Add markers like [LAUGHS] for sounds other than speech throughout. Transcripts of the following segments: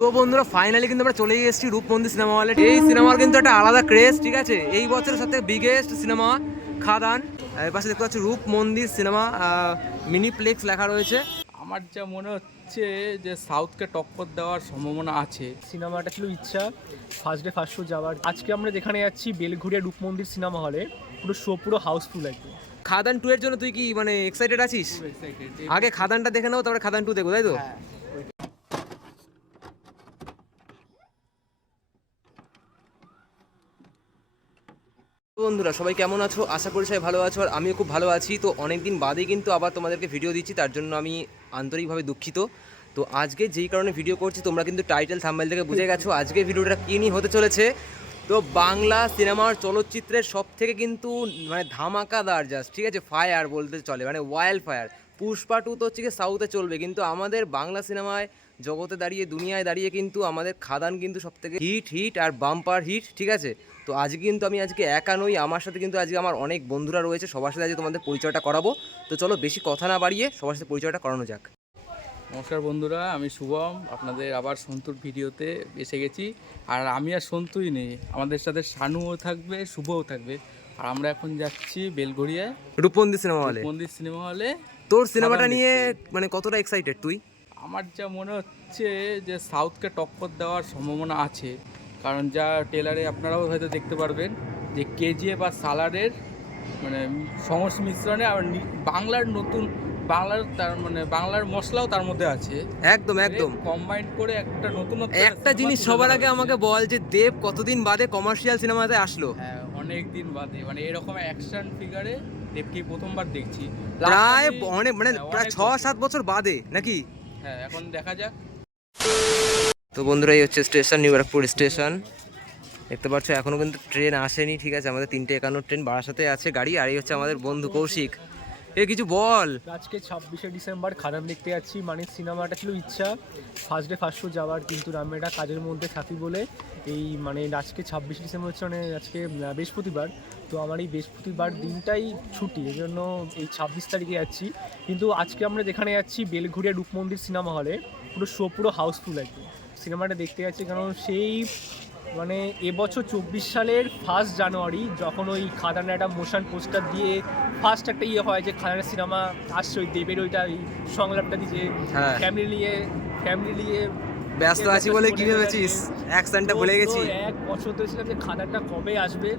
তো বন্ধুরা ফাইনালি কিন্তু আমরা চলে এসেছি রূপমন্দির সিনেমা হলে এই সিনেমার কিন্তু একটা আলাদা ক্রেজ ঠিক আছে? এই বছরের সাথে বিগেস্ট সিনেমা খাদান। এর পাশে দেখতে পাচ্ছি রূপ মন্দির সিনেমা মিনিপ্লেক্স লেখা রয়েছে। আমার যা মনে হচ্ছে যে সাউথকে টক্কর দেওয়ার সম্ভাবনা আছে। সিনেমাটা ছিল ইচ্ছা ফার্স্ট ডে ফার্স্ট শো যাওয়ার। আজকে আমরা যেখানে যাচ্ছি বেলঘুরিয়া রূপমন্দির সিনেমা হলে পুরো শো পুরো হাউসফুল একদম। খাদান টু এর জন্য তুই কি মানে এক্সাইটেড আছিস? আগে খাদানটা দেখে নাও তারপরে খাদান টু দেখব তাই তো? বন্ধুরা, সবাই কেমন আছো? আশা করি সবাই ভালো আছো, আর আমিও খুব ভালো আছি। তো অনেক দিন বাদেই কিন্তু আবার তোমাদেরকে ভিডিও দিচ্ছি, তার জন্য আমি আন্তরিকভাবে দুঃখিত। তো আজকে যেই কারণে ভিডিও করছি, তোমরা কিন্তু টাইটেল থাম্বেল থেকে বুঝে গেছো, আজকে ভিডিওটা কী নিয়ে হতে চলেছে? তো বাংলা সিনেমার চলচ্চিত্রের সব থেকে কিন্তু মানে ধামাকাদার জাস্ট ঠিক আছে? ফায়ার বলতে চলে মানে ওয়াইল্ড ফায়ার পুষ্পা টু তো হচ্ছে কি সাউথে চলবে, কিন্তু আমাদের বাংলা সিনেমায় জগতে দাঁড়িয়ে, দুনিয়ায় দাঁড়িয়ে কিন্তু আমাদের খাদান কিন্তু সব থেকে হিট হিট আর বাম্পার হিট ঠিক আছে? তো আজকে কিন্তু আমি আজকে একা নই আমার সাথে কিন্তু আজকে আমার অনেক বন্ধুরা রয়েছে সবার সাথে আজকে তোমাদের পরিচয়টা করাবো। তো চলো বেশি কথা না বাড়িয়ে সবার সাথে পরিচয়টা করানো যাক। নমস্কার বন্ধুরা আমি শুভম আপনাদের আবার সন্তুর ভিডিওতে এসে গেছি। আর আমি আর সন্তুই নেই আমাদের সাথে শানুও থাকবে শুভও থাকবে। আর আমরা এখন যাচ্ছি বেলঘরিয়ায় রূপন্দি সিনেমা হলে। মন্দির সিনেমা হলে তোর সিনেমাটা নিয়ে মানে কতটা এক্সাইটেড তুই? আমার যা মনে হচ্ছে যে সাউথকে টক্কর দেওয়ার সম্ভাবনা আছে। কারণ যা টেলারে আপনারাও হয়তো দেখতে পারবেন যে কেজিএফ আর সালাডের মানে সংমিশ্রণে আর বাংলার নতুন বাংলার তার মানে বাংলার মশলাও তার মধ্যে আছে। একদম একদম। কম্বাইন্ড করে একটা নতুন একটা জিনিস সবার আগে আমাকে বল যে দেব কতদিন বাদে কমার্শিয়াল সিনেমাতে আসলো? হ্যাঁ অনেক দিন বাদে মানে এরকম অ্যাকশন ফিগারে দেবকে প্রথমবার দেখছি। প্রায় অনেক মানে হ্যাঁ, প্রায় অনেক ছ সাত বছর বাদে নাকি? হ্যাঁ এখন দেখা যাক। তো বন্ধুরা, এই হচ্ছে স্টেশন, নিউ ব্যারাকপুর স্টেশন। দেখতে পাচ্ছ এখনও কিন্তু ট্রেন আসেনি, ঠিক আছে? আমাদের তিনটে একান্ন ট্রেন বারাসাতে আছে গাড়ি, আর এই হচ্ছে আমাদের বন্ধু কৌশিক। এ, কিছু বল। আজকে ছাব্বিশে ডিসেম্বর খাদান দেখতে যাচ্ছি। মানে সিনেমাটা ছিল ইচ্ছা। ফার্স্ট ডে ফার্স্ট শো যাওয়ার, কিন্তু আমি এটা কাজের মধ্যে থাকি বলে এই মানে আজকে ছাব্বিশে ডিসেম্বর হচ্ছে মানে আজকে বৃহস্পতিবার। তো আমার এই বৃহস্পতিবার দিনটাই ছুটি, এই জন্য এই ছাব্বিশ তারিখে যাচ্ছি। কিন্তু আজকে আমরা যেখানে যাচ্ছি বেলঘুরিয়া রূপমন্দির সিনেমা হলে, পুরো শো পুরো হাউসফুল একদম। সিনেমাটা দেখতে যাচ্ছি কারণ সেই মানে এবছর চব্বিশ সালের ফার্স্ট জানুয়ারি যখন ওই খাদানের একটা মোশন পোস্টার দিয়ে ফার্স্ট একটা ইয়ে হয় যে খাদানের সিনেমা আসছে ওই দেবের ওইটা ওই সংলাপটা দিয়ে ফ্যামিলি নিয়ে ফ্যামিলি নিয়ে ব্যস্ত আছি বলে কি ভেবেছিস? অ্যাকশনটা ভুলে গেছি। এক বছর ছিলাম যে খাদানটা কবে আসবে?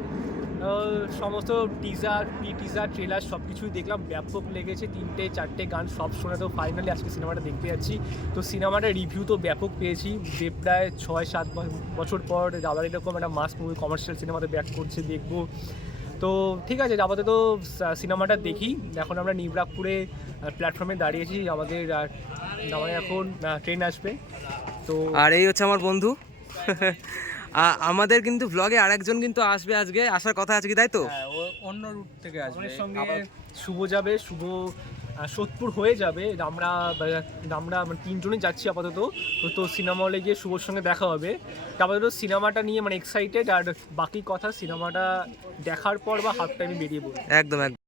সমস্ত টিজার প্রি টিজার ট্রেলার সব কিছুই দেখলাম। ব্যাপক লেগেছে, তিনটে, চারটে গান সব শুনে তো ফাইনালি আজকে সিনেমাটা দেখতে যাচ্ছি। তো সিনেমাটার রিভিউ তো ব্যাপক পেয়েছি। যে প্রায় ছয়, সাত বছর পর আবার এরকম একটা মাস মুভি কমার্শিয়াল সিনেমাতে ব্যাক করছে, দেখব। তো ঠিক আছে, আপাতত সিনেমাটা দেখি। এখন আমরা নিবরাকপুরে প্ল্যাটফর্মে দাঁড়িয়েছি আমাদের আমাদের এখন ট্রেন আসবে। তো আর এই হচ্ছে আমার বন্ধু। [LAUGHS] আমাদের কিন্তু ব্লগে আরেকজন কিন্তু আসবে আজকে আসার কথা আছে কি তাই তো? হ্যাঁ ও অন্য রুট থেকে আসবে। সঙ্গে শুভ যাবে শুভ সোদপুর হয়ে যাবে। আমরা আমরা মানে তিনজনই যাচ্ছি আপাতত। তো তো সিনেমা হলে গিয়ে শুভর সঙ্গে দেখা হবে। তো আপাতত সিনেমাটা নিয়ে মানে এক্সাইটেড আর বাকি কথা সিনেমাটা দেখার পর বা হাফ টাইমে বেরিয়ে পড়ব। একদম একদম।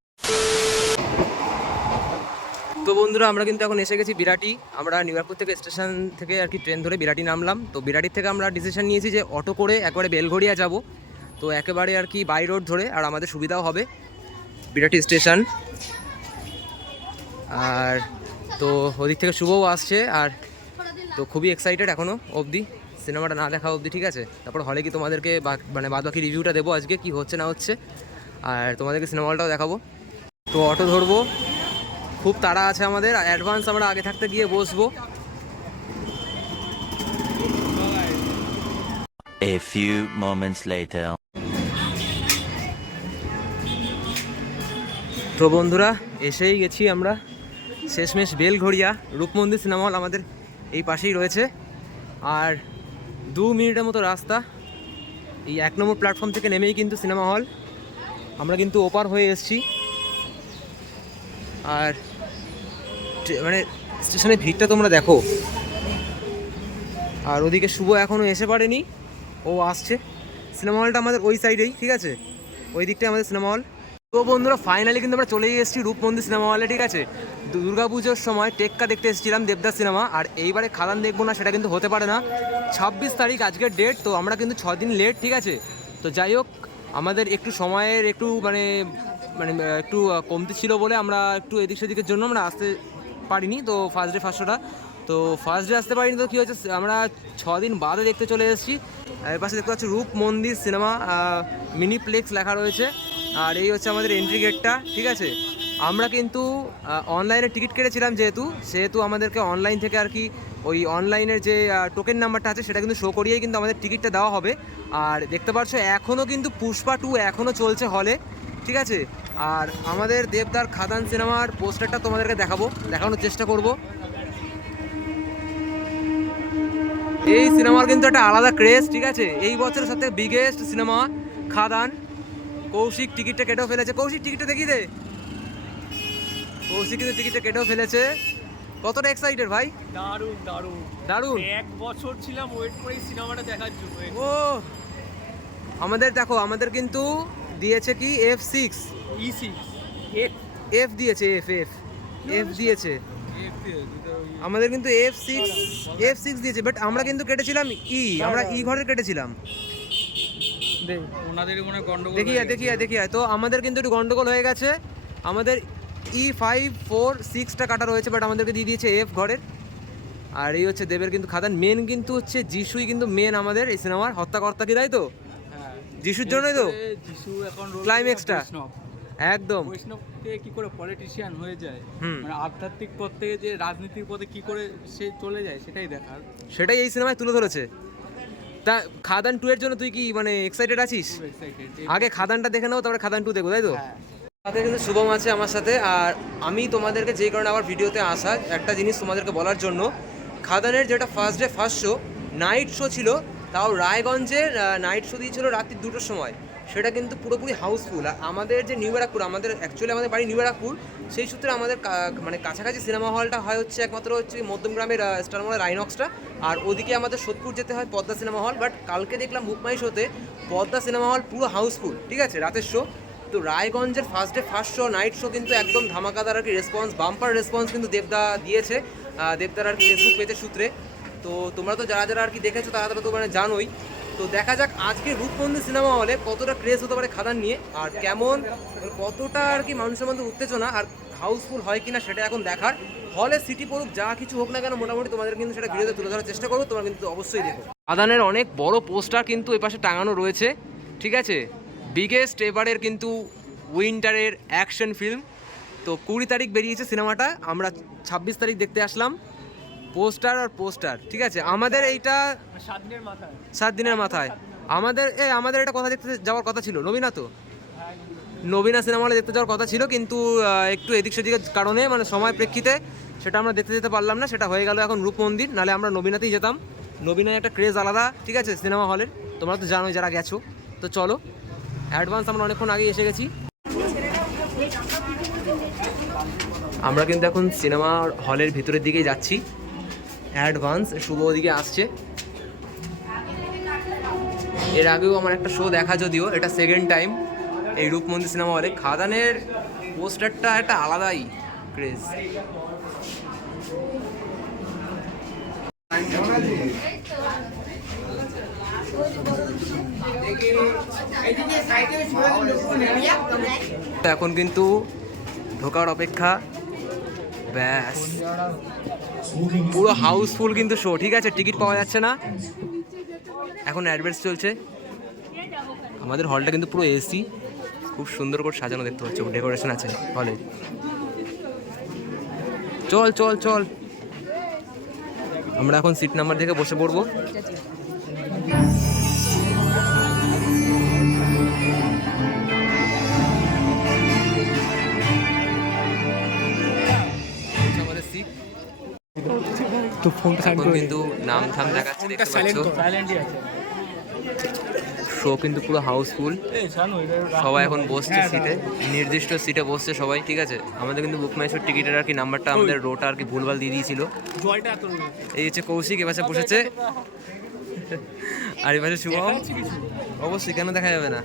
তো বন্ধুরা, আমরা কিন্তু এখন এসে গেছি বিরাটি। আমরা নিউ নিউইয়র্কপুর থেকে স্টেশন থেকে আর কি ট্রেন ধরে বিরাটি নামলাম। তো বিরাটির থেকে আমরা ডিসিশন নিয়েছি যে অটো করে একবারে বেলঘড়িয়া যাব। তো একেবারে আর কি বাই রোড ধরে, আর আমাদের সুবিধাও হবে বিরাটি স্টেশন আর তো ওদিক থেকে শুভও আসছে, আর তো খুবই এক্সাইটেড এখনও অবধি। সিনেমাটা না দেখা অবধি, ঠিক আছে? তারপর হলে কি তোমাদেরকে মানে বাদ বাকি রিভিউটা দেবো আজকে, কি হচ্ছে না হচ্ছে। আর তোমাদেরকে সিনেমা হলটাও দেখাবো। তো অটো ধরবো। খুব তাড়া আছে আমাদের। অ্যাডভান্স আমরা আগে থাকতে গিয়ে বসবো। A few moments later. তো বন্ধুরা এসেই গেছি আমরা। শেষমেশ বেলঘড়িয়া রূপমন্দির সিনেমা হল আমাদের এই পাশেই রয়েছে। আর দু মিনিটের মতো রাস্তা। এই এক নম্বর প্ল্যাটফর্ম থেকে নেমেই কিন্তু সিনেমা হল। আমরা কিন্তু ওপার হয়ে এসেছি। আর মানে স্টেশনের ভিড়টা তোমরা দেখো। আর ওদিকে শুভ এখনও এসে পারেনি ও আসছে। সিনেমা হলটা আমাদের ওই সাইডেই, ঠিক আছে? ওই দিকটাই আমাদের সিনেমা হল। তো বন্ধুরা ফাইনালি কিন্তু আমরা চলেই এসেছি রূপমন্দির সিনেমা হলে, ঠিক আছে? দুর্গা পুজোর সময় টেক্কা দেখতে এসেছিলাম দেবদাস সিনেমা, আর এইবারে খাদান দেখব না, সেটা কিন্তু হতে পারে না। ছাব্বিশ তারিখ আজকের ডেট তো আমরা কিন্তু ছ দিন লেট ঠিক আছে? তো যাই হোক, আমাদের একটু সময়ের একটু মানে মানে একটু কমতি ছিল বলে আমরা একটু এদিক সেদিকের জন্য আমরা আসতে পারিনি, তো ফার্স্ট ডে ফার্স্ট শোটা তো ফার্স্ট ডে আসতে পারিনি, তো কী হচ্ছে আমরা ছ দিন বাদে দেখতে চলে এসেছি। এর পাশে দেখতে পাচ্ছি রূপ মন্দির সিনেমা মিনিপ্লেক্স লেখা রয়েছে। আর এই হচ্ছে আমাদের এন্ট্রি গেটটা ঠিক আছে? আমরা কিন্তু অনলাইনে টিকিট কেটেছিলাম যেহেতু, সেহেতু আমাদেরকে অনলাইন থেকে আর কি ওই অনলাইনের যে টোকেন নাম্বারটা আছে, সেটা কিন্তু শো করিয়েই কিন্তু আমাদের টিকিটটা দেওয়া হবে। আর দেখতে পাচ্ছ এখনও কিন্তু পুষ্পা টু এখনও চলছে হলে ঠিক আছে? আর আমাদের দেবদার খাদান সিনেমার পোস্টারটা তোমাদেরকে দেখাবো দেখানোর চেষ্টা করব। এই সিনেমার কিন্তু একটা আলাদা ক্রেজ ঠিক আছে? এই বছরের সাথে বিগেস্ট সিনেমা খাদান। কৌশিক টিকিটটা কেটেও ফেলেছে। কৌশিক টিকিটটা দেখি দে। কৌশিক কিন্তু টিকিটটা কেটেও ফেলেছে। কতটা এক্সাইটেড ভাই? দারুণ দারুণ। দারুণ। এক বছর ছিলাম ওয়েট করে সিনেমাটা দেখার জন্য। ও আমাদের দেখো আমাদের কিন্তু দিয়েছে কি? F six E six F F দিয়েছে এফ এফ এফ দিয়েছে। আমাদের কিন্তু এফ সিক্স এফ সিক্স দিয়েছে বাট আমরা কিন্তু কেটেছিলাম ই আমরা ই ঘরের কেটেছিলাম। ওনাদেরই মনে হয় গন্ডগোল দেখি হয়ে দেখি দেখি তো আমাদের কিন্তু একটু গন্ডগোল হয়ে গেছে। আমাদের ই ফাইভ ফোর সিক্সটা কাটা রয়েছে বাট আমাদেরকে দিয়ে দিয়েছে এফ ঘরের। আর এই হচ্ছে দেবের কিন্তু খাদান। মেন কিন্তু হচ্ছে যিশুই কিন্তু মেন আমাদের এই সিনেমার হত্যাকর্তা কি তাই তো। যিশুর জন্যই তো। যিশু এখন Climax-টা। একদম। বৈষ্ণব থেকে কি করে পলিটিশিয়ান হয়ে যায়। মানে আধ্যাত্মিক পথ থেকে যে রাজনীতির পথে কি করে সে চলে যায় সেটাই দেখার। সেটাই এই সিনেমায় তুলে ধরেছে। তা খাদান টু এর জন্য তুই কি মানে এক্সাইটেড আছিস? আগে খাদানটা দেখে নাও তারপরে খাদান টু দেখো তাই তো? হ্যাঁ। সাথে কিন্তু শুভম আছে আমার সাথে আর আমি তোমাদেরকে যেই কারণে আমার ভিডিওতে আসা একটা জিনিস তোমাদেরকে বলার জন্য খাদানের যেটা first day first show night show ছিল তাও রায়গঞ্জের নাইট শো দিয়েছিল রাত্রি দুটোর সময়। সেটা কিন্তু পুরোপুরি হাউসফুল আর আমাদের যে নিউ ব্যারাকপুর আমাদের অ্যাকচুয়ালি আমাদের বাড়ি নিউ ব্যারাকপুর সেই সূত্রে আমাদের মানে কাছাকাছি সিনেমা হলটা হয় হচ্ছে একমাত্র হচ্ছে মধ্যমগ্রামের স্টার মলের আইনক্সটা আর ওদিকে আমাদের সোদপুর যেতে হয় পদ্মা সিনেমা হল বাট কালকে দেখলাম বুকমাই শোতে পদ্মা সিনেমা হল পুরো হাউসফুল ঠিক আছে? রাতের শো তো রায়গঞ্জের first day first show night show কিন্তু একদম ধামাকাদার আর কি রেসপন্স বাম্পার রেসপন্স কিন্তু দেবদা দিয়েছে। দেবদার আর কি ফেসবুক পেজের সূত্রে। তো তোমরা তো যারা যারা আর কি দেখেছ, তারা তারা তো মানে জানোই। তো দেখা যাক আজকে রূপবন্দি সিনেমা হলে কতটা ক্রেজ হতে পারে খাদান নিয়ে, আর কেমন কতটা আর কি মানুষের মধ্যে উত্তেজনা, আর হাউসফুল হয় কিনা সেটা এখন দেখার। হলে সিটি পড়ুক, যা কিছু হোক না কেন, মোটামুটি তোমাদের কিন্তু সেটা ভিডিওতে তুলে ধরার চেষ্টা করব, তোমরা কিন্তু অবশ্যই দেখো। খাদানের অনেক বড় পোস্টার কিন্তু এই পাশে টাঙানো রয়েছে, ঠিক আছে? বিগেস্ট এবারের কিন্তু উইন্টারের অ্যাকশন ফিল্ম তো কুড়ি তারিখ বেরিয়েছে সিনেমাটা, আমরা ছাব্বিশ তারিখ দেখতে আসলাম। পোস্টার আর পোস্টার ঠিক আছে? আমাদের এইটা সাত দিনের মাথায়। সাত দিনের মাথায়। আমাদের এ আমাদের এটা কথা দেখতে যাওয়ার কথা ছিল নবীনা তো? নবীনা সিনেমা হলে দেখতে যাওয়ার কথা ছিল কিন্তু একটু এদিক সেদিকের কারণে মানে সময় প্রেক্ষিতে সেটা আমরা দেখতে যেতে পারলাম না সেটা হয়ে গেল এখন রূপ মন্দির নালে আমরা নবীনাতেই যেতাম। নবীনায় একটা ক্রেজ আলাদা ঠিক আছে সিনেমা হলের তোমরা তো জানোই যারা গেছো তো চলো। অ্যাডভান্স আমরা অনেকক্ষণ আগে এসে গেছি। আমরা কিন্তু এখন সিনেমা হলের ভিতরের দিকেই যাচ্ছি। অ্যাডভান্স, শুভ ওদিকে আসছে। এর আগেও আমার একটা শো দেখা যদিও, এটা সেকেন্ড টাইম এই রূপমন্দির সিনেমা হলে খাদানের পোস্টারটা একটা আলাদাই ক্রেজ এখন কিন্তু ঢোকার অপেক্ষা। ব্যাস। পুরো হাউসফুল কিন্তু শো ঠিক আছে? টিকিট পাওয়া যাচ্ছে না। এখন অ্যাডভার্স চলছে। আমাদের হলটা কিন্তু পুরো এসি খুব সুন্দর করে সাজানো দেখতে পাচ্ছ ডেকোরেশন আছে হলে চল চল চল। আমরা এখন সিট নাম্বার দেখে বসে পড়ব। তো ফোনটা এখন কিন্তু নাম থাম দেখাচ্ছে দেখতে পাচ্ছ? সাইলেন্টই আছে। শো কিন্তু পুরো হাউসফুল সবাই এখন বসছে হ্যাঁ, সিটে নির্দিষ্ট সিটে বসছে সবাই ঠিক আছে? আমাদের কিন্তু বুক মাইশোর টিকিটের আর কি নাম্বারটা আমাদের রোটা আর কি ভুলভাল দিয়ে দিয়েছিল। এই হচ্ছে কৌশিক এপাশে বসেছে। আর এপাশে শুভম। অবশ্যই কেন দেখা যাবে না?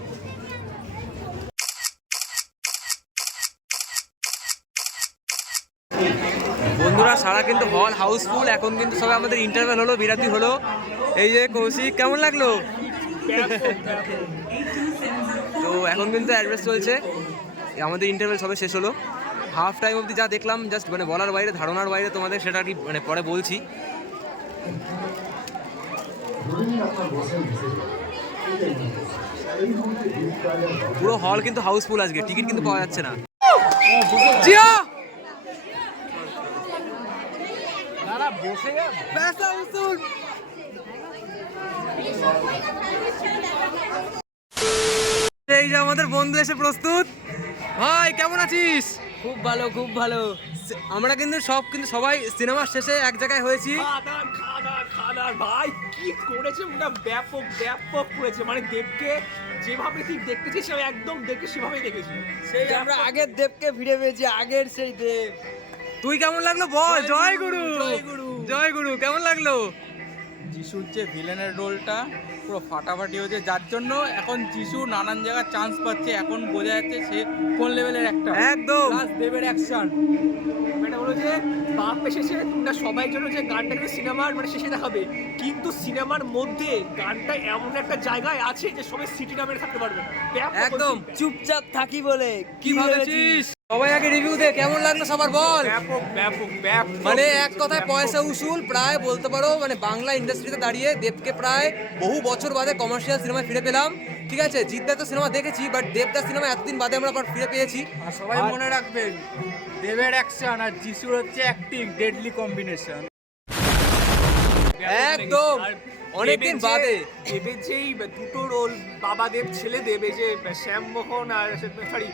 সারা কিন্তু হল হাউসফুল এখন কিন্তু সবাই আমাদের ইন্টারভেল হলো, বিরাতি হলো। এই যে কৌশিক, কেমন লাগল? তো এখন কিন্তু অ্যাড্রেস চলছে। আমাদের ইন্টারভেল সবে শেষ হলো। হাফ টাইম অবধি যা দেখলাম জাস্ট মানে বলার বাইরে, ধারণার বাইরে তোমাদের সেটা মানে পরে বলছি। পুরো হল কিন্তু হাউসফুল আজকে টিকিট কিন্তু পাওয়া যাচ্ছে না। জিয়া! হাউসফুল এই যে আমাদের বন্ধু এসে প্রস্তুত। ভাই কেমন আছিস? খুব ভালো খুব ভালো। আমরা কিন্তু সব কিন্তু সবাই সিনেমার শেষে এক জায়গায় হয়েছি। ভাই কি করেছে? ওটা ব্যাপক ব্যাপক করেছে। মানে দেবকে যেভাবে তুই দেখতেছিস আমি একদম দেখে সেভাবেই দেখেছি সেই আমরা আগের দেবকে ফিরে পেয়েছি আগের সেই দেব। তুই কেমন লাগল? বল জয় গুরু। জয় গুরু। কেমন লাগল? যিশুর যে ভিলেনের রোলটা পুরো ফাটাফাটি হয়েছে যার জন্য এখন যিশু নানান জায়গায় চান্স পাচ্ছে। এখন বোঝা যাচ্ছে সে কোন লেভেলের একটা। একদম। দেবের অ্যাকশন এটা হলো যে বাপ এসেছে তোমরা সবাই জন্য যে গানটা কিন্তু সিনেমার মানে শেষে দেখাবে। কিন্তু সিনেমার মধ্যে গানটা এমন একটা জায়গায় আছে যে সবাই সিটি নামে থাকতে পারবে না। একদম। চুপচাপ থাকি বলে। কি ভাবছিস? সবাই আগে রিভিউ দে কেমন লাগল সবার বল? ব্যাপক ব্যাপক ব্যাপক। মানে এক কথায় পয়সা উসুল প্রায় বলতে পারো মানে বাংলা ইন্ডাস্ট্রিতে দাঁড়িয়ে দেবকে প্রায় বহু বছর বাদে কমার্শিয়াল সিনেমায় ফিরে পেলাম। ঠিক আছে জিদ্দা তো সিনেমা দেখেছি বাট দেবদাস সিনেমা এতদিন বাদে আমরা আবার ফিরে পেয়েছি। সবাই মনে রাখবেন দেবের অ্যাকশন আর যিশুর হচ্ছে অ্যাক্টিং ডেডলি কম্বিনেশন একদম। অনেকদিন বাদে। দেবের যেই দুটো রোল বাবা দেব ছেলে দেব এই যে শ্যামমোহন আর সরি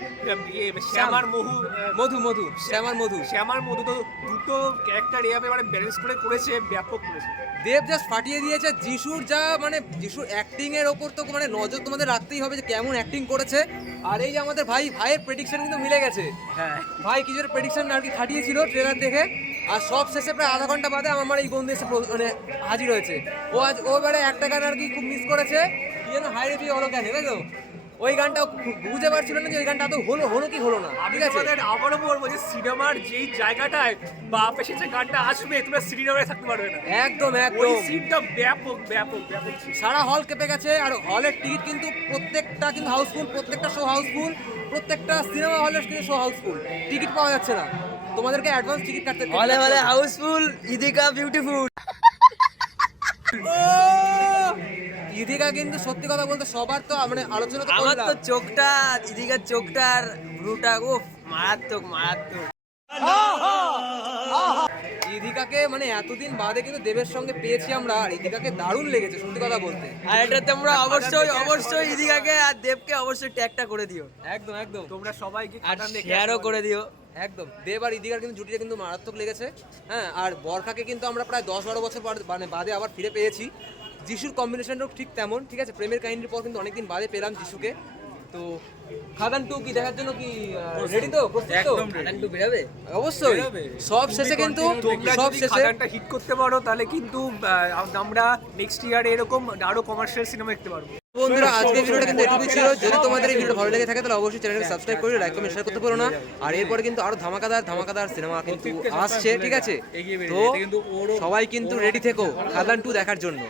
শ্যামার মহু মধু মধু শ্যামার মধু। শ্যামার মধু তো দুটো ক্যারেক্টার এভাবে মানে ব্যালেন্স করে করেছে ব্যাপক করেছে। দেব জাস্ট ফাটিয়ে দিয়েছে যিশুর যা মানে যিশুর অ্যাক্টিং এর ওপর তো মানে নজর তোমাদের রাখতেই হবে যে কেমন অ্যাক্টিং করেছে। আর এই যে আমাদের ভাই ভাইয়ের প্রেডিকশন কিন্তু মিলে গেছে। হ্যাঁ। ভাই কিছুর প্রেডিকশন আর কি খাটিয়েছিল ট্রেলার দেখে? আর সব শেষে প্রায় আধা ঘণ্টা বাদে আমার এই বন্ধু এসে মানে হাজির হয়েছে। ও আজ ও এবারে একটা গান আর কি খুব মিস করেছে। কি যেন হাই রেপি হলো কেন তাই তো? ওই গানটা বুঝতে পারছিল না যে ওই গানটা তো হলো হলো কি হলো না ঠিক আছে? আবারও বলব যে সিনেমার যেই জায়গাটায় বাপ এসেছে গানটা আসবে তোমরা সিনেমায় থাকতে পারবে না। একদম একদম। ওই সিনটা ব্যাপক ব্যাপক ব্যাপক সারা হল কেঁপে গেছে আর হলের টিকিট কিন্তু প্রত্যেকটা কিন্তু হাউসফুল প্রত্যেকটা শো হাউসফুল প্রত্যেকটা সিনেমা হলের কিন্তু শো হাউসফুল টিকিট পাওয়া যাচ্ছে না। তোমাদেরকে অ্যাডভান্স টিকিট কাটতে হলে হলে হাউসফুল ইদিকা বিউটিফুল ইদিকা কিন্তু সত্যি কথা বলতে সবার তো মানে আলোচনা তো আমার তো চোখটা ইদিকার চোখটার ব্লুটা উফ মারাত্মক মারাত্মক। ইদিকাকে মানে এতদিন বাদে কিন্তু দেবের সঙ্গে পেয়েছি আমরা আর ইদিকাকে দারুণ লেগেছে সত্যি কথা বলতে। আর এটা তোমরা অবশ্যই অবশ্যই ইদিকাকে আর দেবকে অবশ্যই ট্যাগটা করে দিও। একদম একদম। তোমরা সবাইকে আর দেখে শেয়ারও করে দিও। একদম। দেব আর ইদিকার কিন্তু জুটিটা কিন্তু মারাত্মক লেগেছে হ্যাঁ? আর বরখাকে কিন্তু আমরা প্রায় দশ বারো বছর মানে বাদে আবার ফিরে পেয়েছি। যিশুর কম্বিনেশনটাও ঠিক তেমন ঠিক আছে? প্রেমের কাহিনীর পর কিন্তু অনেকদিন বাদে পেলাম যিশুকে। তো খাদান টু কি দেখার জন্য কি রেডি তো? প্রস্তুত তো? একদম ready। একটু বেরোবে? অবশ্যই। সব শেষে কিন্তু সব শেষে খাদানটা হিট করতে পারো তাহলে কিন্তু আমরা নেক্সট ইয়ারে এরকম আরও কমার্শিয়াল সিনেমা দেখতে পারব। বন্ধুরা আজকে ভিডিওটা কিন্তু এটুকুই ছিল। যদি তোমাদের এই ভিডিও ভালো লেগে থাকে তাহলে অবশ্যই চ্যানেলকে সাবস্ক্রাইব করে লাইক কমেন্ট শেয়ার করতে পারো না। আর এরপরে কিন্তু আরও ধামাকাদার ধামাকাদার সিনেমা কিন্তু আসছে ঠিক আছে? তো সবাই কিন্তু রেডি থেকো খাদান টু দেখার জন্য।